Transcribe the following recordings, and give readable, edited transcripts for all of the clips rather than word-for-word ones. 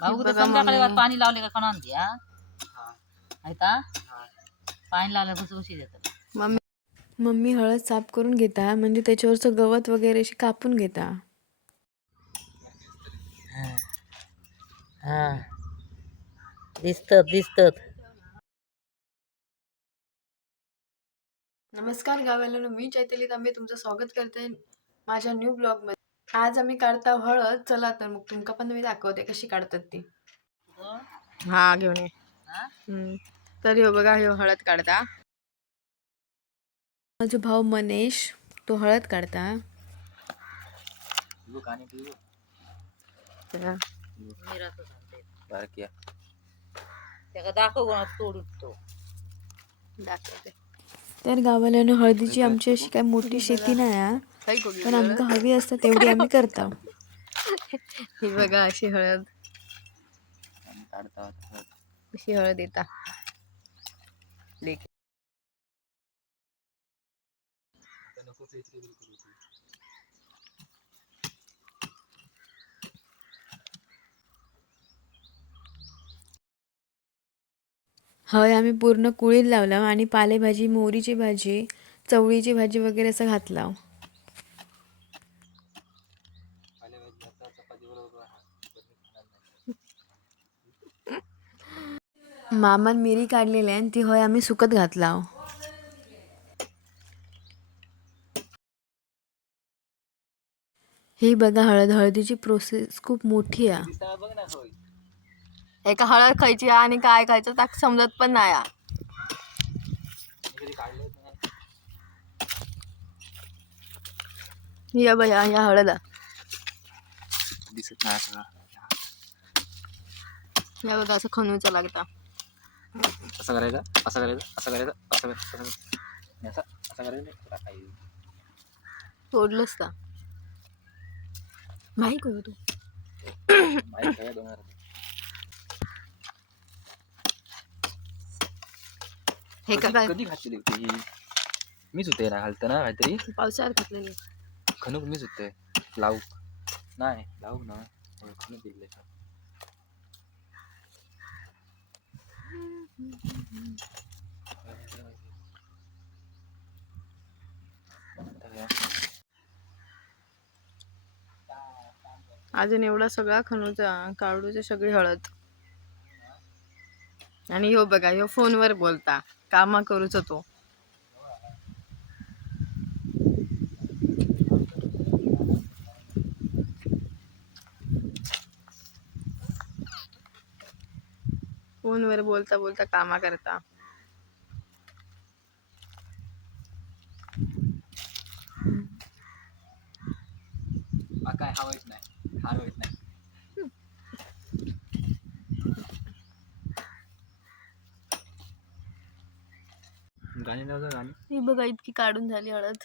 भाऊ उद्या संध्याकाळी पाणी लावले का कोणा द्या ऐका पाणी लावलं भुसभुशीत येतं. मम्मी हळद साफ करून घेता म्हणजे त्याच्यावरचं गवत वगैरे अशी कापून घेता. हा दिसतात. नमस्कार गावाला, मी चैताली तांबे तुमचं स्वागत करते माझ्या न्यू ब्लॉग मध्ये. आज आम्ही काढता हळद. चला तर मग तुमका पण मी दाखवते कशी काढतात ती. हा घेऊन ये. तर ह्यो बघा, ह्यो हळद काढता. माझा भाऊ मनेश तो हळद काढता. दाखव तोडून तो दाखवते. तर गावाला हळदीची आमची अशी काय मोठी शेती नाही आहे, पण आमका हवी असतात तेवढी आम्ही करता. ही बघा अशी हळद, अशी हळद येता. हय आम्ही पूर्ण कुळीत लावला आणि पालेभाजी, मोहरीची भाजी, चवळीची भाजी वगैरे असं घातला. मामान मिरी काढलेली आहे आणि ती हय आम्ही सुकत घातला. ही बघा हळदीची प्रोसेस खूप मोठी आहे. एका हळद खायची आणि काय खायचं त्या समजत पण नाही. या बघा या हळद दिसत नाही. या बघा असं खणूचं लागता. असं करायचं, असं करायचं, असं करायचं, असं करायचं, असं करायचं. तोडलंस का माही करू तू. हे काय कधी घातलेली होती? मीच होते ना घालतं ना काहीतरी पावसाळ्यात घातलेली. खणूक मीच होते. लावूक नाही, लावूक ना खणूक दिले. अजून एवढा सगळा खणूचा काढूचे सगळी हळद. आणि ह्यो बघा ह्यो फोनवर बोलता कामा करूच तो. फोनवर बोलता बोलता कामा करता. काय हवायच नाही, हारवायच नाही. गाणी लावता गाणी. ही बघा इतकी काढून झाली हळद,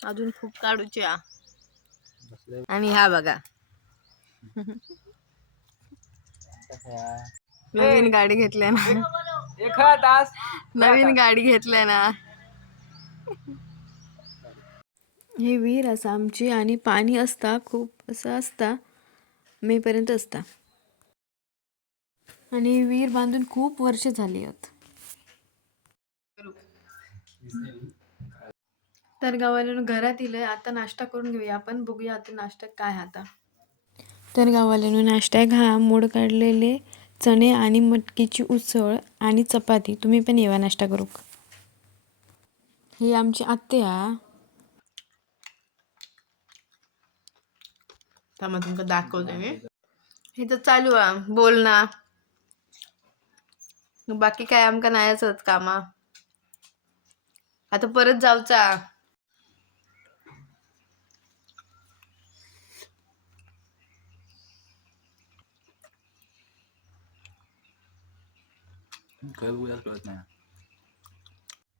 अजून खूप काढूची. आणि हा बघा नवीन गाडी घेतल्या ना, नवीन गाडी घेतल्या ना. हे विहीर असा आमची आणि पाणी असता खूप असं असता मे पर्यंत असता. आणि विहीर बांधून खूप वर्ष झाली आहेत. तर गावाला घरात इलंय, आता नाश्ता करून घेऊया आपण. बघूया आता नाश्ता काय आता. तर गावाला नाश्ता हा मोड काढलेले चणे आणि मटकीची उसळ आणि चपाती. तुम्ही पण येवा नाश्ता करू. ही आमची आत्या. थांबा तुमका दाखवते मी. हे तर चालू आहे बोलणं. बाकी काय आमका नाहीच कामा. आता परत जाऊचा.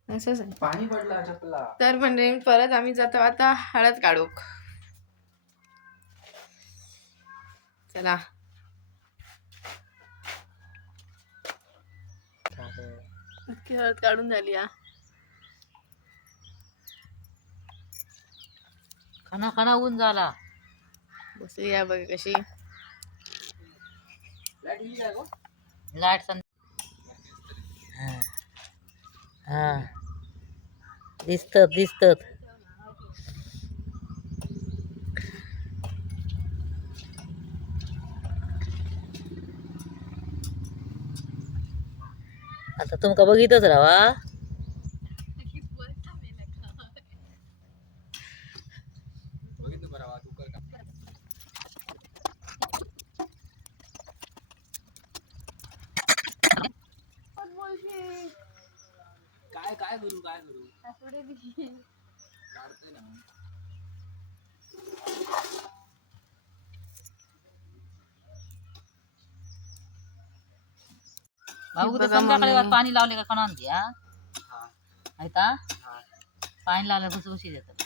असंच आहे. पाणी पडला चपला. तर म्हणजे परत आम्ही जातो आता हळद काढूक. चला. इतकी हळद काढून झाली. खाना ऊन झाला. बस या बघ कशी लाईट सं हा दिसतात. आता तुमका बघितच राहा. काय करू भाऊ ते संध्याकाळी पाणी लावले का कोणा द्या आता पाणी लावलं भुसभुशीत येतात.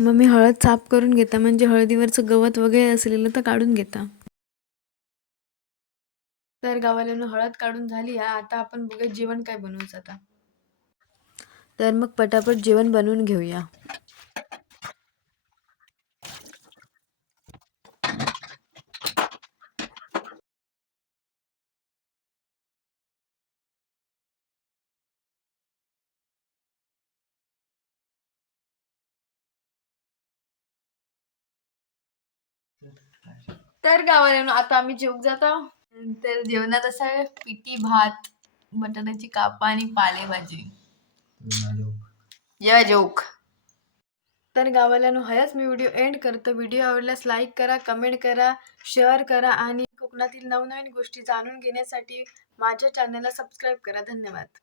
मम्मी हळद साफ करून घेता, म्हणजे हळदीवरचं गवत वगैरे असलेलं तर काढून घेता. तर गावाला हळद काढून झाली आहे. आता आपण बघूया जेवण काय बनवायचं आता. तर मग पटापट जेवण बनवून घेऊया. तर गावाला आता आम्ही जेवूक जातो. तर जेवणात असं आहे पिठी भात, बटाट्याची कापा आणि पालेभाजी. या जोक. तर गावाला हयाच मी व्हिडिओ एंड करतो. व्हिडिओ आवडल्यास लाईक करा, कमेंट करा, शेअर करा आणि कोकणातील नवनवीन गोष्टी जाणून घेण्यासाठी माझ्या चॅनलला सबस्क्राईब करा. धन्यवाद.